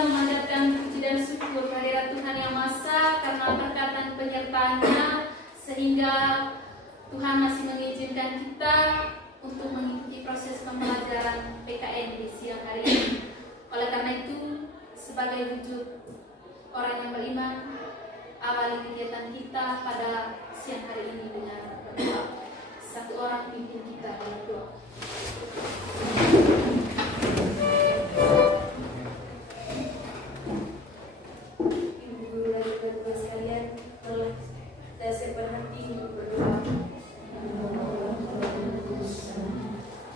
kita memanjatkan puji dan syukur kehadirat Tuhan Yang Maha Esa karena berkat dan penyertaan-Nya sehingga Tuhan masih mengizinkan kita untuk mengikuti proses pembelajaran PKN di siang hari ini. Oleh karena itu, sebagai wujud orang yang beriman, awali kegiatan kita pada siang hari ini dengan berdoa. Satu orang pimpin kita dalam doa. Ibu guru dan teman-teman sekalian, telah saya siapkan hati untuk berdoa.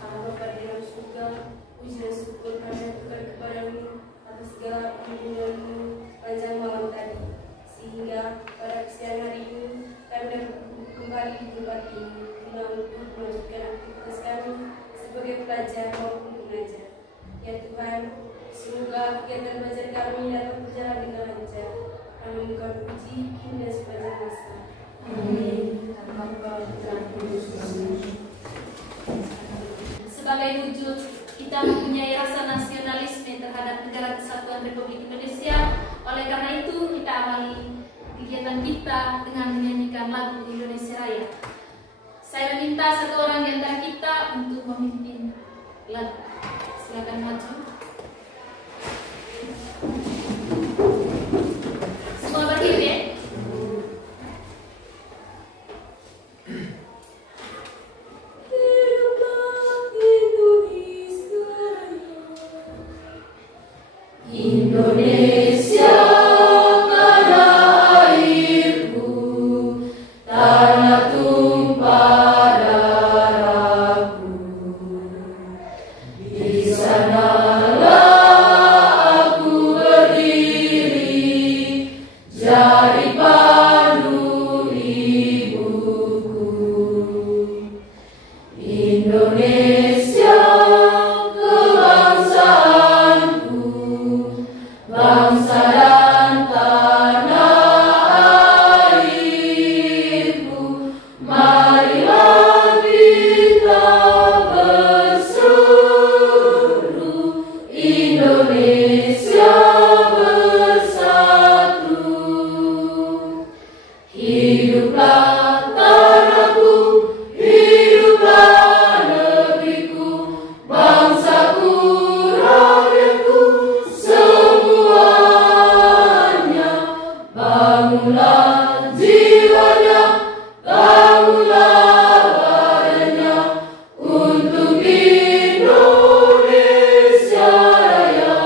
Allah Bapa di dalam surga, puji dan syukur kami aturkan kepadamu atas segala perlindungan-Mu panjang malam tadi, sehingga pada siang hari ini kami dapat kembali di tempat ini guna untuk melanjutkan aktivitas kami sebagai pelajar maupun pengajar. Ya Tuhan, semoga kegiatan belajar kami dapat berjalan dengan lancar. Kami mengucapkan puji kini dan sepanjang masa. Amin. Sebagai wujud kita mempunyai rasa nasionalisme terhadap Negara Kesatuan Republik Indonesia. Oleh karena itu kita awali kegiatan kita dengan menyanyikan lagu Indonesia Raya. Saya meminta satu orang di antara kita untuk memimpin lagu. Silakan maju. Semua berdiri ya. Indonesia tanah airku, tanah tumpah darahku. Di sanalah aku berdiri, jadi pandu ibuku. Indonesia kebangsaanku, bangsa dan tanah airku, marilah kita berseru, Indonesia bersatu. Hiduplah tanahku, hiduplah negeriku, bangsaku, rakyatku, semuanya. Bangunlah jiwanya, bangunlah badannya untuk Indonesia Raya.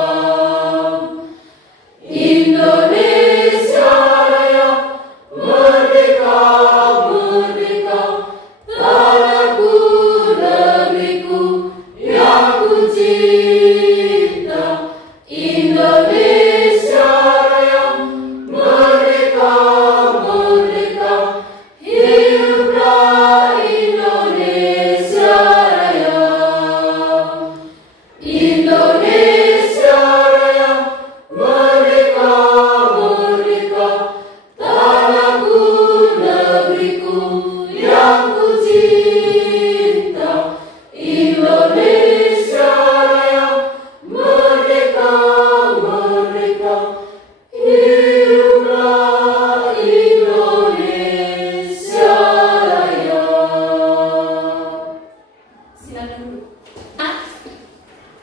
Indonesia Raya, merdeka, merdeka, tanahku, negeriku yang ku cinta. Indonesia Raya, merdeka, merdeka, hiduplah Indonesia Raya. Indonesia Raya, merdeka, merdeka, tanahku, negeriku yang ku cinta. Indonesia Raya, merdeka, merdeka, hiduplah Indonesia Raya. Silakan dulu.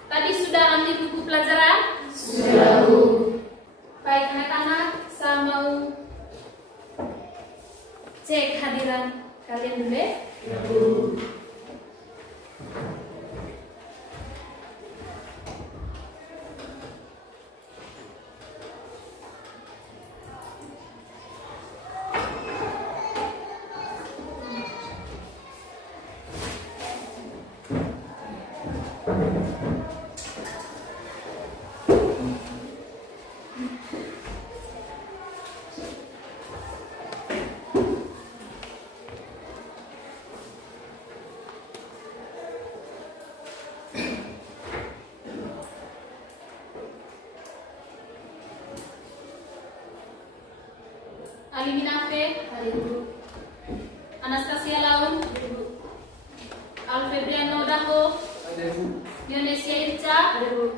Tadi sudah ambil buku pelajaran? Sudah, Bu. Baik anak-anak, saya mau cek hadiran kalian dulu ya. Ya, Bu. Ali Minafe, hadir dulu. Anastasia Laun, hadir dulu. Alfebriano Daho, Hadir, Bu. Indonesia Irca, hadir dulu.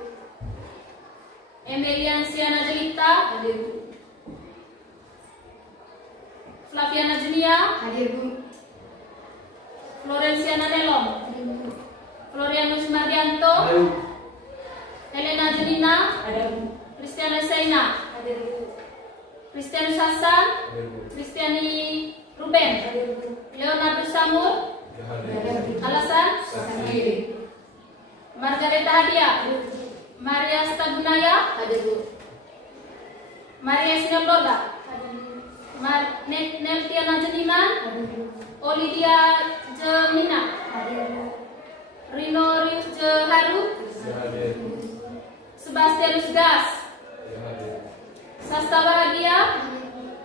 Emelian Siana Jelita. Hadir Bu. Flaviana Junia. Hadir Bu. Florenciana Nelom. Hadir Bu. Florianus Mardianto. Helena Junina. Hadir Bu. Christiana Saina. Hadir Bu. Christianus Hasan. Christiani Ruben. Hadir Bu. Leonardo Samur. Hadir Bu. Alasan? Hadir. Margareta Hadia. Maria Stagunaya. Hadir Bu. Maria Sinaploda. Hadir Bu. Neltiana Jeniman. Hadir Bu. Olidia Jemina. Hadir Bu. Rino Rius Jeharu. Sebastianus Gas. Sasta Bahagia.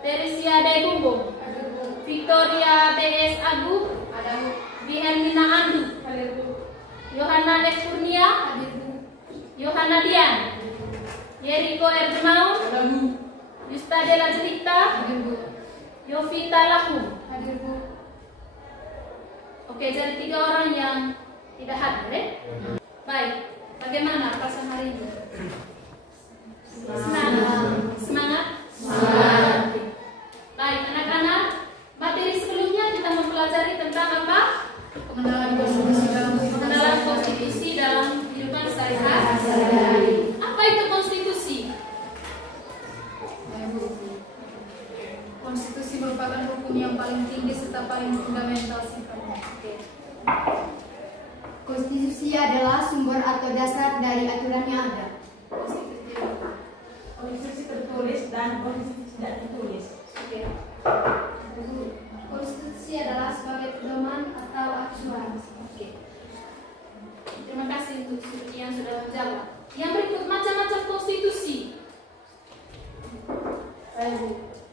Teresia Debumbung. Hadir Bu. Victoria BS Agung. Hadir Bu. Vihelmina Andu. Hadir Bu. Yohana Des Kurnia. Hadir Bu. Yohana Dian. Yeriko Erjemaun. Hadir Bu. Yusta Dela Jelita. Hadir Bu. Yovita Laku. Hadir Bu. Oke, jadi 3 orang yang tidak hadir. Baik, bagaimana perasaan hari ini? Semangat? Semangat? Semangat. Baik, anak-anak, materi sebelumnya kita mempelajari tentang apa? Pengenalan konstitusi dalam Pengenalan konstitusi dalam kehidupan sehari-hari. Apa itu konstitusi? Konstitusi merupakan hukum yang paling tinggi serta paling fundamental sifatnya. Konstitusi adalah sumber atau dasar dari aturan yang ada. Konstitusi tertulis dan konstitusi tidak tertulis. Oke. Konstitusi adalah sebagai pedoman atau acuan. Oke. Terima kasih untuk yang sudah menjawab. Yang berikut, macam-macam konstitusi.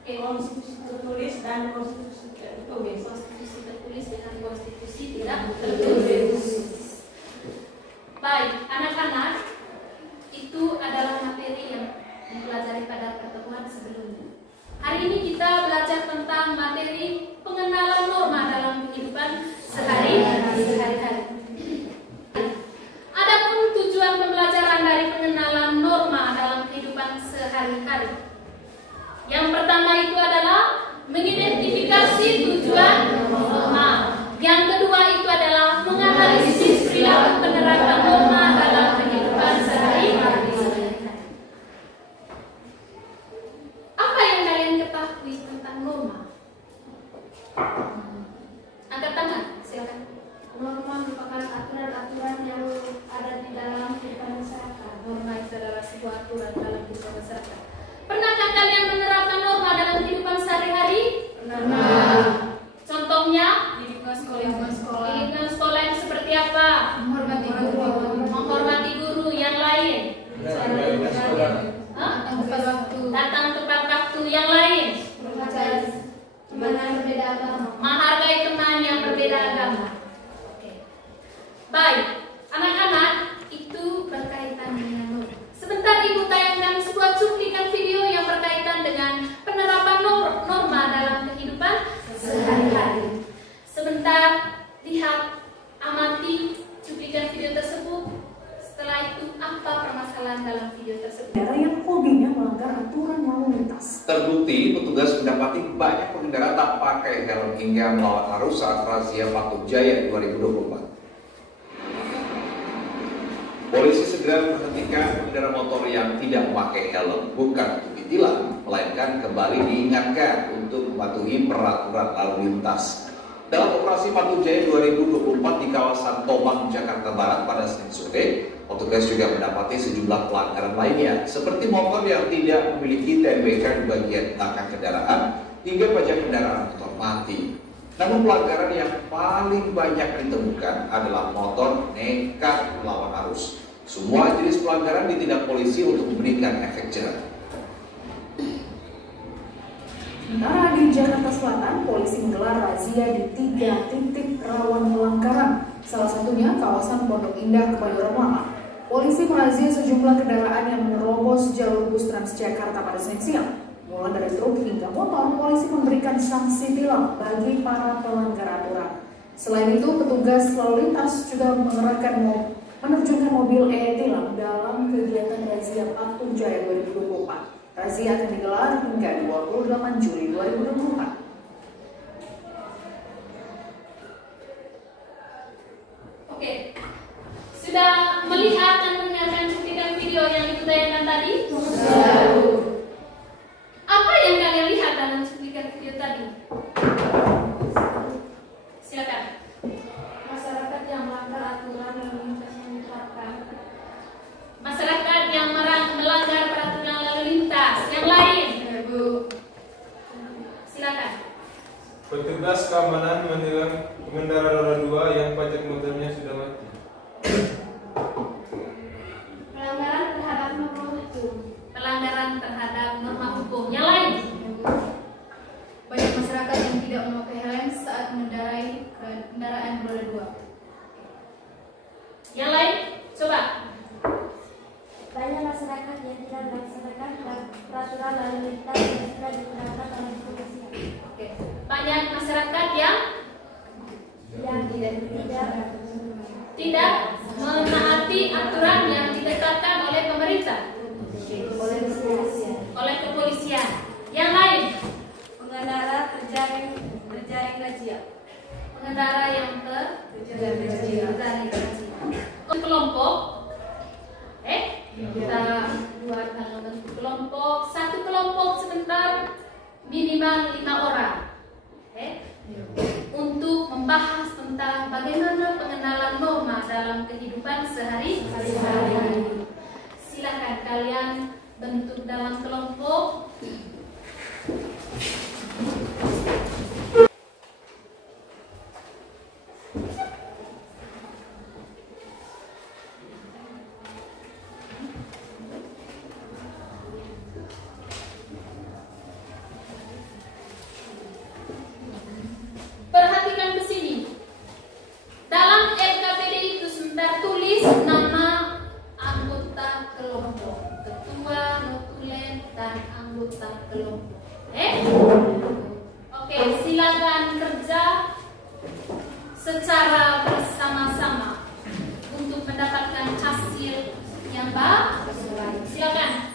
Oke, Konstitusi tertulis dan konstitusi tidak tertulis. konstitusi tertulis dengan konstitusi tidak tertulis. Baik, anak-anak, itu adalah materi yang dipelajari pada pertemuan sebelumnya. Hari ini kita belajar tentang materi pengenalan norma dalam kehidupan sehari-hari. Adapun tujuan pembelajaran dari pengenalan norma dalam kehidupan sehari-hari. Yang pertama itu adalah mengidentifikasi tujuan norma. Yang kedua itu adalah menganalisis perilaku penerapan norma dalam kehidupan sehari-hari. Apa yang kalian ketahui tentang norma? Angkat tangan, silakan. Norma merupakan aturan-aturan yang ada di dalam kehidupan masyarakat. Norma itu adalah sebuah aturan dalam kehidupan masyarakat. Pernahkah kalian menerapkan norma dalam kehidupan sehari-hari? Pernah. Contohnya, Lingkungan sekolah. lingkungan sekolah yang seperti apa? Menghormati guru. Menghormati guru yang lain. Hah? Tepat waktu. Datang tepat waktu yang lain. Teman yang berbeda agama. Menghargai teman yang berbeda agama. Oke. Baik, anak-anak, itu berkaitan dengan norma. Sebentar Ibu tayangkan sebuah cuplikan video yang berkaitan dengan penerapan norma dalam kehidupan sehari-hari. Sebentar, lihat, amati cuplikan video tersebut. Setelah itu, apa permasalahan dalam video tersebut? Pengendara yang hobinya melanggar aturan lalu lintas. Terbukti petugas mendapati banyak pengendara tak pakai helm hingga melawan arus saat razia Patuh Jaya 2024. Polisi segera menghentikan pengendara motor yang tidak memakai helm, bukan untuk ditilang, melainkan kembali diingatkan untuk mematuhi peraturan lalu lintas. Dalam operasi Patuh Jaya 2024 di kawasan Tomang, Jakarta Barat pada Senin sore, petugas juga mendapati sejumlah pelanggaran lainnya, seperti motor yang tidak memiliki TNBK di bagian belakang kendaraan hingga pajak kendaraan motor mati. Namun pelanggaran yang paling banyak ditemukan adalah motor nekat melawan arus. Semua jenis pelanggaran ditindak polisi untuk memberikan efek jerah. Sementara di Jakarta Selatan, polisi menggelar razia di 3 titik rawan pelanggaran. Salah satunya kawasan Pondok Indah, Kebayoran Lama. Polisi merazia sejumlah kendaraan yang menerobos jalur bus Transjakarta pada Senin siang. Mulai dari truk hingga motor, polisi memberikan sanksi tilang bagi para pelanggar aturan. Selain itu, petugas lalu lintas juga mengerahkan menerjunkan mobil e-tilang dalam kegiatan razia Patung Jaya 2024. Razia akan digelar hingga 28 Juli 2024. Oke, sudah melihat dan mendengarkan cuplikan video yang Ibu tayangkan tadi? Sudah. Apa yang kalian lihat dalam cuplikan video tadi? Silakan. Masyarakat yang melanggar aturan lalu lintas yang diterapkan. Masyarakat yang melanggar peraturan lalu lintas. Yang lain? Bu. Silakan. Petugas keamanan menilang pengendara roda 2 yang pajak motornya sudah mati. Pelanggaran terhadap norma hukum. Pelanggaran terhadap norma hukum. Yang lain? Banyak masyarakat yang tidak memakai helm saat mengendarai kendaraan roda 2. Yang lain? Coba. Banyak masyarakat yang tidak melaksanakan peraturan lalu lintas yang sudah diterapkan oleh kepolisian. Oke. Banyak masyarakat yang tidak menaati aturan yang ditetapkan oleh pemerintah, oleh kepolisian. Yang lain? Pengendara terjaring razia. Pengendara yang terjaring razia. Untuk kelompok, kita buat dalam bentuk kelompok. Satu kelompok sebentar minimal 5 orang. Untuk membahas tentang bagaimana pengenalan norma dalam kehidupan sehari-hari. Silakan kalian bentuk dalam kelompok. Perhatikan ke sini. Dalam LKPD itu sebentar tulis nama anggota kelompok, ketua, notulen, dan anggota kelompok. Oke, silakan kerja secara bersama-sama untuk mendapatkan hasil yang baik. Silakan.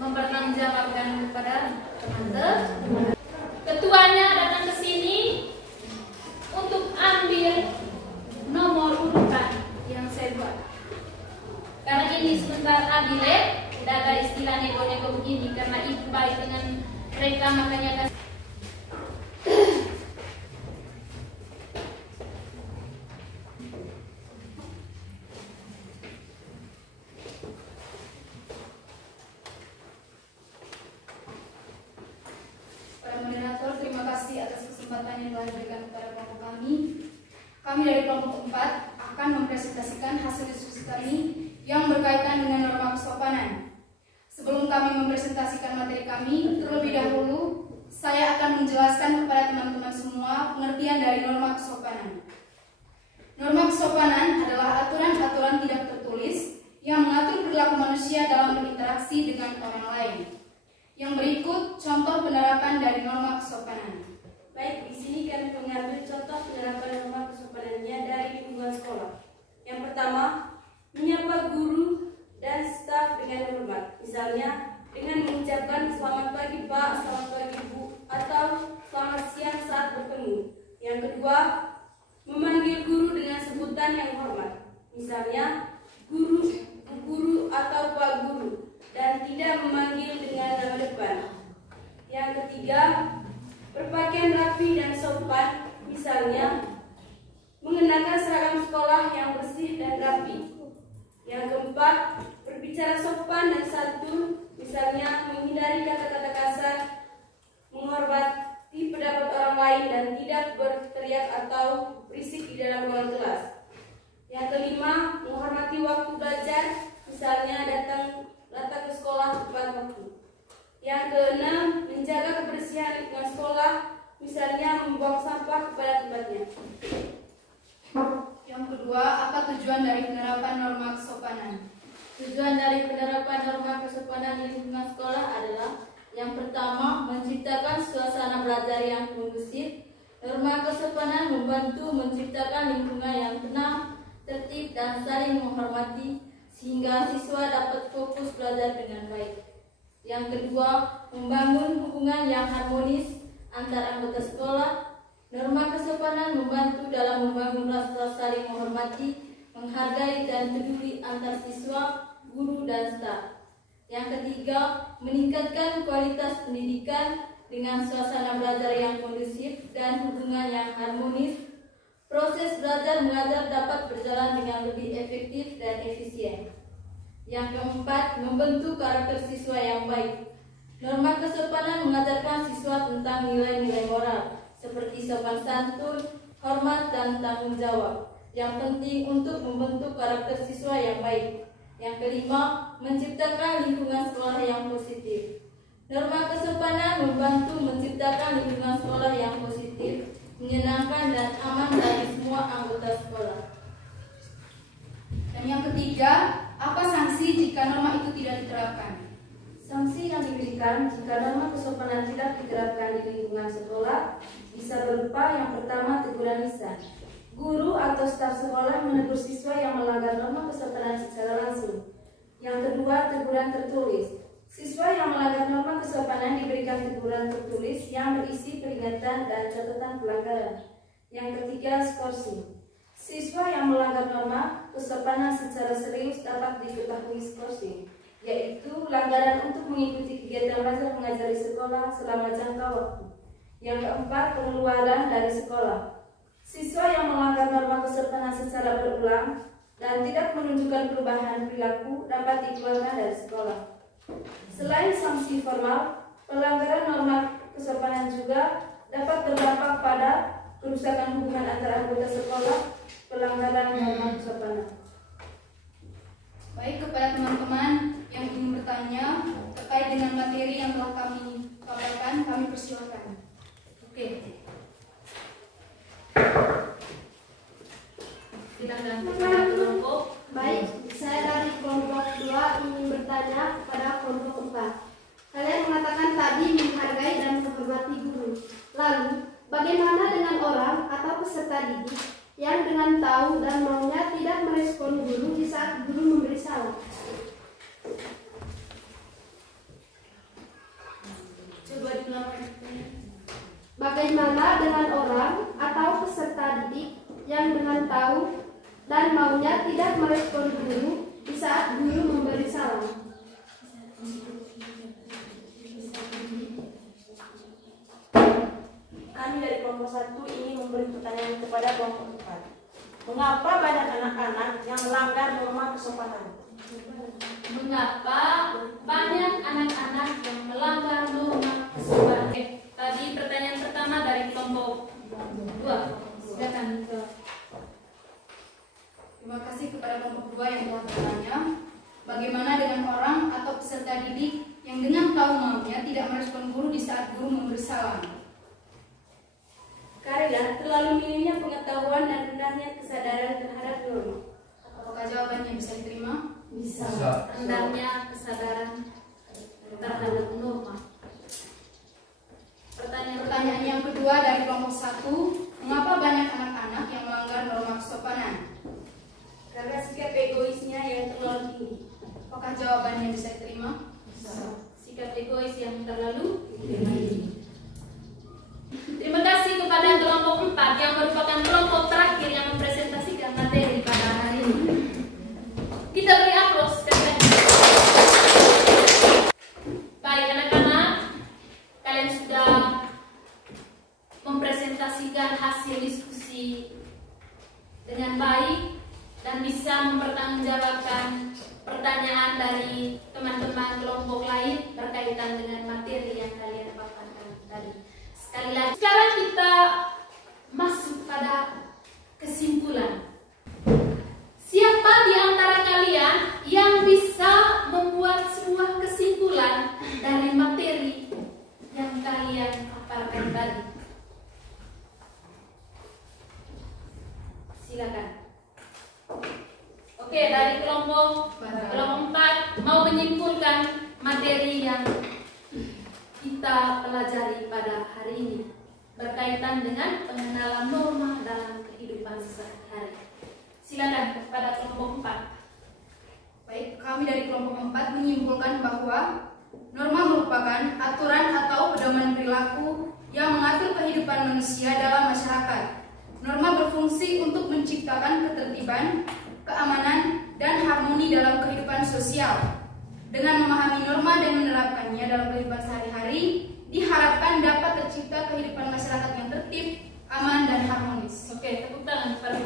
mempertanggungjawabkan kepada teman-teman. Ketuanya datang ke sini untuk ambil nomor urutan yang saya buat. Karena ini sebentar adile, tidak ada istilah nego-nego begini karena ibu baik dengan mereka, makanya kan. Terima kasih atas kesempatan yang telah diberikan kepada kelompok kami. Kami dari kelompok 4 akan mempresentasikan hasil diskusi kami yang berkaitan dengan norma kesopanan. Sebelum kami mempresentasikan materi kami, terlebih dahulu saya akan menjelaskan kepada teman-teman semua pengertian dari norma kesopanan. Norma kesopanan adalah aturan-aturan tidak tertulis yang perilaku manusia dalam berinteraksi dengan orang lain. Yang berikut contoh penerapan dari norma kesopanan. Baik, di sini kami mengambil contoh penerapan norma kesopanannya dari lingkungan sekolah. Yang pertama, menyapa guru dan staf dengan hormat. Misalnya, dengan mengucapkan selamat pagi Pak, selamat pagi Bu, atau selamat siang saat bertemu. Yang kedua, memanggil guru dengan sebutan yang hormat. Misalnya, guru, Bu Guru atau Pak Guru, dan tidak memanggil dengan nama depan. Yang ketiga, berpakaian rapi dan sopan. Misalnya, mengenakan seragam sekolah yang bersih dan rapi. Yang keempat, berbicara sopan dan santun. Misalnya, menghindari kata-kata kasar, menghormati pendapat orang lain, dan tidak berteriak atau berisik di dalam ruang kelas. Yang kelima, menghormati waktu belajar, misalnya datang ke sekolah tepat waktu. Yang keenam, menjaga kebersihan lingkungan sekolah, misalnya membuang sampah pada tempatnya. Yang kedua, apa tujuan dari penerapan norma kesopanan? Tujuan dari penerapan norma kesopanan di lingkungan sekolah adalah yang pertama, menciptakan suasana belajar yang kondusif. Norma kesopanan membantu menciptakan lingkungan yang tenang, tertib, dan saling menghormati sehingga siswa dapat fokus belajar dengan baik. Yang kedua, membangun hubungan yang harmonis antar anggota sekolah. Norma kesopanan membantu dalam membangun rasa saling menghormati, menghargai, dan peduli antar siswa, guru, dan staf. Yang ketiga, meningkatkan kualitas pendidikan dengan suasana belajar yang kondusif dan hubungan yang harmonis. Proses belajar mengajar dapat berjalan dengan lebih efektif dan efisien. Yang keempat, membentuk karakter siswa yang baik. Norma kesopanan mengajarkan siswa tentang nilai-nilai moral seperti sopan santun, hormat, dan tanggung jawab yang penting untuk membentuk karakter siswa yang baik. Yang kelima, menciptakan lingkungan sekolah yang positif. Norma kesopanan membantu menciptakan lingkungan sekolah yang positif, menyenangkan, dan aman bagi semua anggota sekolah. Dan yang ketiga, apa sanksi jika norma itu tidak diterapkan? Sanksi yang diberikan jika norma kesopanan tidak diterapkan di lingkungan sekolah bisa berupa yang pertama, teguran lisan. Guru atau staf sekolah menegur siswa yang melanggar norma kesopanan secara langsung. Yang kedua, teguran tertulis. Siswa yang melanggar norma kesopanan diberikan teguran tertulis yang berisi peringatan dan catatan pelanggaran. Yang ketiga, skorsing. Siswa yang melanggar norma kesopanan secara serius dapat diketahui skorsing, yaitu pelanggaran untuk mengikuti kegiatan belajar mengajar di sekolah selama jangka waktu. Yang keempat, pengeluaran dari sekolah. Siswa yang melanggar norma kesopanan secara berulang dan tidak menunjukkan perubahan perilaku dapat dikeluarkan dari sekolah. Selain sanksi formal, pelanggaran norma kesopanan juga dapat berdampak pada kerusakan hubungan antara anggota sekolah. Pelanggaran norma kesopanan. Baik, kepada teman-teman yang ingin bertanya terkait dengan materi yang telah kami paparkan, kami persilakan. Oke. Silakan kepada kelompok. Baik, saya dari kelompok 2 ingin bertanya kepada kelompok 4. Kalian mengatakan tadi menghargai dan menghormati guru. Lalu, bagaimana dengan orang atau peserta didik yang dengan tahu dan maunya tidak merespon guru di saat guru memberi salam? Coba diulang. Bagaimana dengan orang atau peserta didik yang dengan tahu dan maunya tidak merespon guru di saat guru memberi salam? Kami dari kelompok 1 ingin memberi pertanyaan kepada kelompok 4. Mengapa banyak anak-anak yang melanggar norma kesopanan? Mengapa banyak anak-anak yang melanggar norma kesopanan? Tadi pertanyaan pertama dari kelompok 2. Silakan. Terima kasih kepada kelompok 2 yang telah bertanya. Bagaimana dengan orang atau peserta didik yang dengan tahu maunya tidak merespon guru di saat guru memberi salam? Karena terlalu minimnya pengetahuan dan rendahnya kesadaran terhadap norma. Apakah jawabannya bisa diterima? Bisa. Rendahnya kesadaran terhadap norma. Pertanyaan yang kedua dari kelompok 1, mengapa banyak anak-anak yang melanggar norma kesopanan? Karena sikap egoisnya yang terlalu tinggi. Apakah jawabannya bisa diterima? Bisa. Sikap egois yang terlalu tinggi. Terima kasih kepada kelompok 4 yang merupakan kelompok terakhir yang mempresentasikan materi pada hari ini. Kita beri aplaus sekali lagi. Baik anak-anak, kalian sudah mempresentasikan hasil diskusi dengan baik dan bisa mempertanggungjawabkan pertanyaan dari teman-teman kelompok lain berkaitan dengan materi yang kalian paparkan tadi. Sekali lagi, sekarang kita masuk pada kesimpulan. Siapa di antara kalian yang bisa membuat sebuah kesimpulan dari materi yang kalian paparkan tadi? Silakan. Oke, dari kelompok 4 mau menyimpulkan materi yang kita pelajari pada hari ini berkaitan dengan pengenalan norma dalam kehidupan sehari-hari. Silakan kepada kelompok 4. Baik, kami dari kelompok 4 menyimpulkan bahwa norma merupakan aturan atau pedoman perilaku yang mengatur kehidupan manusia dalam masyarakat. Norma berfungsi untuk menciptakan ketertiban, keamanan, dan harmoni dalam kehidupan sosial. Dengan memahami norma dan menerapkannya dalam kehidupan sehari-hari, diharapkan dapat tercipta kehidupan masyarakat yang tertib, aman, dan harmonis. Oke, tepuk tangan kepada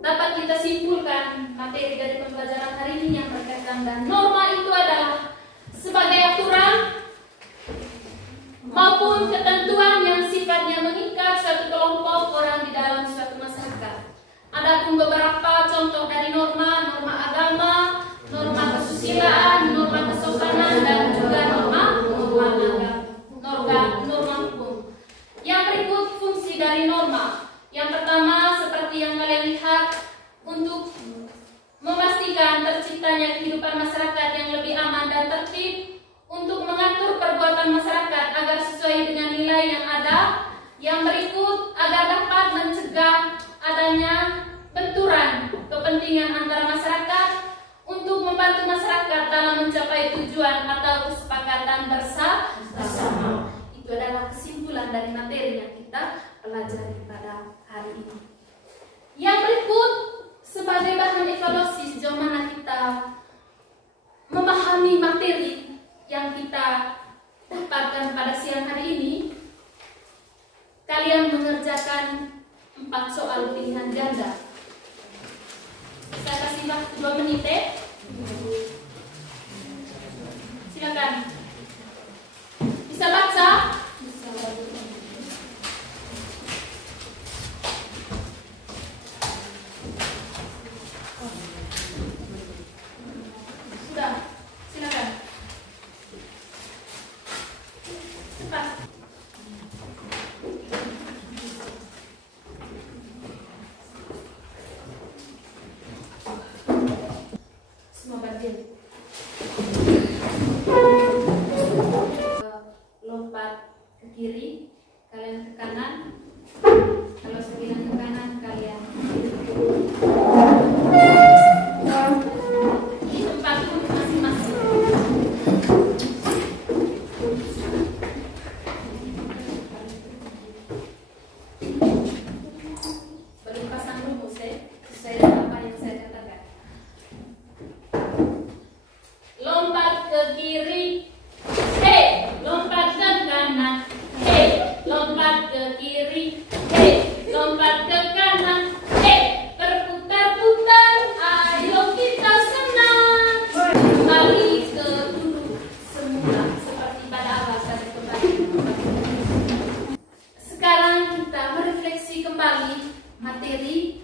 dapat kita simpulkan materi dari pembelajaran hari ini yang berkaitan dan norma itu adalah sebagai aturan maupun ketentuan yang sifatnya mengikat suatu kelompok orang di dalam suatu masyarakat. Adapun beberapa contoh dari norma agama, norma kesusilaan, norma kesopanan, dan juga norma hukum. Yang berikut fungsi dari norma. Yang pertama, seperti yang kalian lihat, untuk memastikan terciptanya kehidupan masyarakat yang lebih aman dan tertib, untuk mengatur perbuatan masyarakat agar sesuai dengan nilai yang ada. Yang berikut, agar dapat mencegah adanya benturan kepentingan antara masyarakat, untuk membantu masyarakat dalam mencapai tujuan atau kesepakatan bersama. Itu adalah kesimpulan dari materi yang kita pelajari pada hari ini. Yang berikut sebagai bahan evaluasi sejauh mana kita memahami materi yang kita dapatkan pada siang hari ini, kalian mengerjakan 4 soal pilihan ganda. Saya kasih waktu 2 menit. Silakan. Bisa baca? Sudah. Silakan. Cepat. Semua berdiri. Lompat ke kiri, kalian ke kanan. Kalau saya bilang ke kanan, kalian di tempat masing-masing. Belum pasang rumus sesuai dengan apa yang saya katakan. Lompat ke kiri, lompat ke kanan, lompat ke kiri, lompat ke kanan, berputar-putar, ayo kita senang. Kembali ke duduk semula seperti pada awal tadi kembali. Sekarang kita merefleksi kembali materi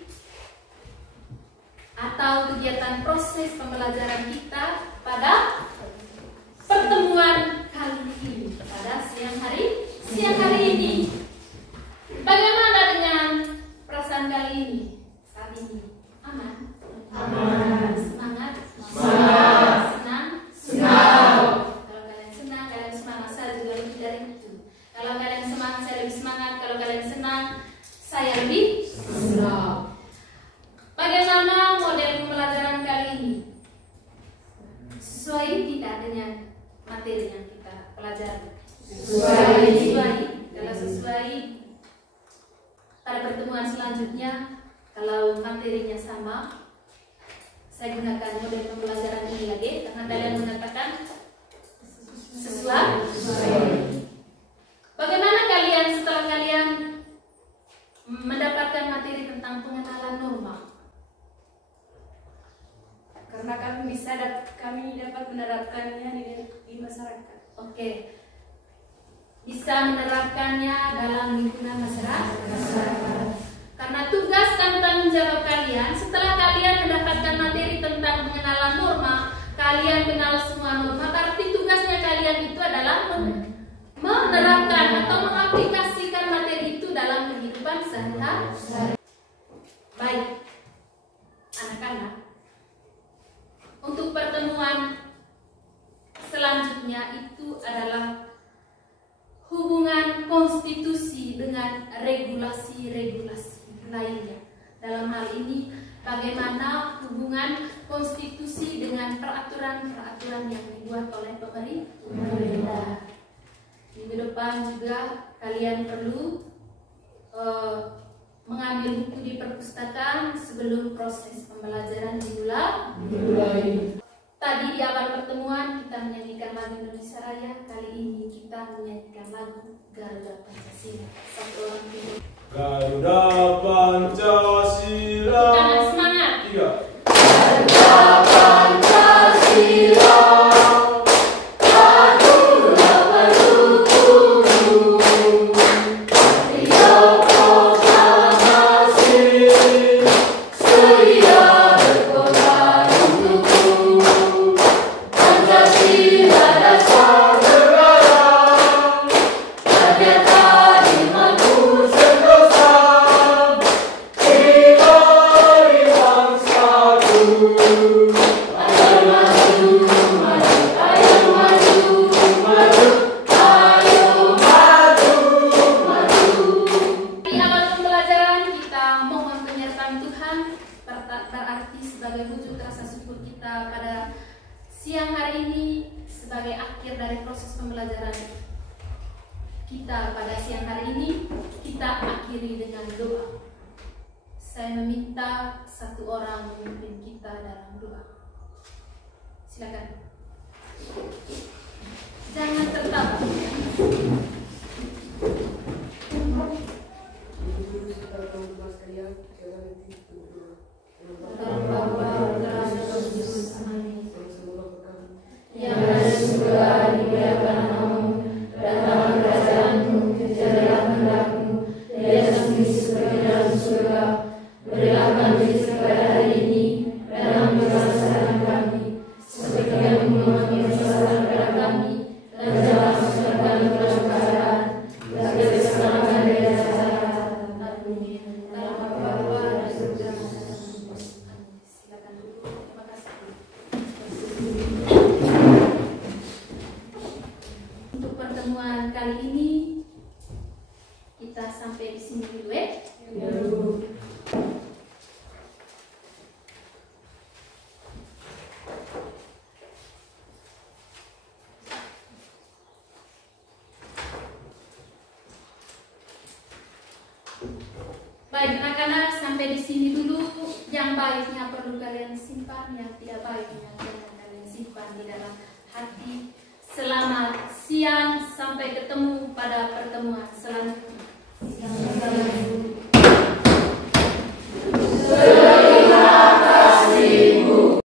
atau kegiatan proses pembelajaran kita pada pertemuan kali ini, pada siang hari ini. Bagaimana dengan perasaan tidak dengan materi yang kita pelajari? Sesuai. Kalau sesuai, pada pertemuan selanjutnya, kalau materinya sama, saya gunakan model pembelajaran ini lagi karena kalian mengatakan sesuai. Bagaimana kalian setelah kalian mendapatkan materi tentang pengenalan norma? Karena kami dapat menerapkannya di masyarakat. Oke. Bisa menerapkannya dalam lingkungan masyarakat. Karena tugas dan tanggung jawab kalian setelah kalian mendapatkan materi tentang pengenalan norma, kalian kenal semua norma, berarti tugasnya kalian itu adalah menerapkan atau mengaplikasikan materi itu dalam kehidupan sehari-hari. Baik, anak-anak, untuk pertemuan selanjutnya itu adalah hubungan konstitusi dengan regulasi-regulasi lainnya. Dalam hal ini, bagaimana hubungan konstitusi dengan peraturan-peraturan yang dibuat oleh pemerintah. Minggu depan juga kalian perlu mengambil buku di perpustakaan sebelum proses pembelajaran dimulai. Tadi di awal pertemuan kita menyanyikan lagu Indonesia Raya. Kali ini kita menyanyikan lagu Garuda Pancasila. Satu orang dulu. Garuda Pancasila. Tangan semangat. 3. Garuda Pancasila. Berarti sebagai wujud rasa syukur kita pada siang hari ini, sebagai akhir dari proses pembelajaran kita pada siang hari ini, kita akhiri dengan doa. Saya meminta satu orang memimpin kita dalam doa. Silakan. Jangan tertawa. Yang dari surga dimuliakan namamu, datanglah kerajaanmu, terjadilah kehendakmu di atas bumi seperti dalam surga. Berilah kami pada hari ini, dan ampunilah kesalahan kami, seperti kami mengampuni kesalahan kepada kami, dan janganlah masukkan kami ke dalam keadaan, tapi selamatkan dari jahat. Amin. Dalam nama Bapa dan Putra dan Roh Kudus. Silakan dulu. Terima kasih. Untuk pertemuan kali ini kita sampai di sini dulu ya. Baik anak-anak, sampai di sini dulu. Yang baiknya perlu kalian simpan, yang tidak baiknya jangan kalian simpan di dalam hati. Selamat siang, sampai ketemu pada pertemuan selanjutnya.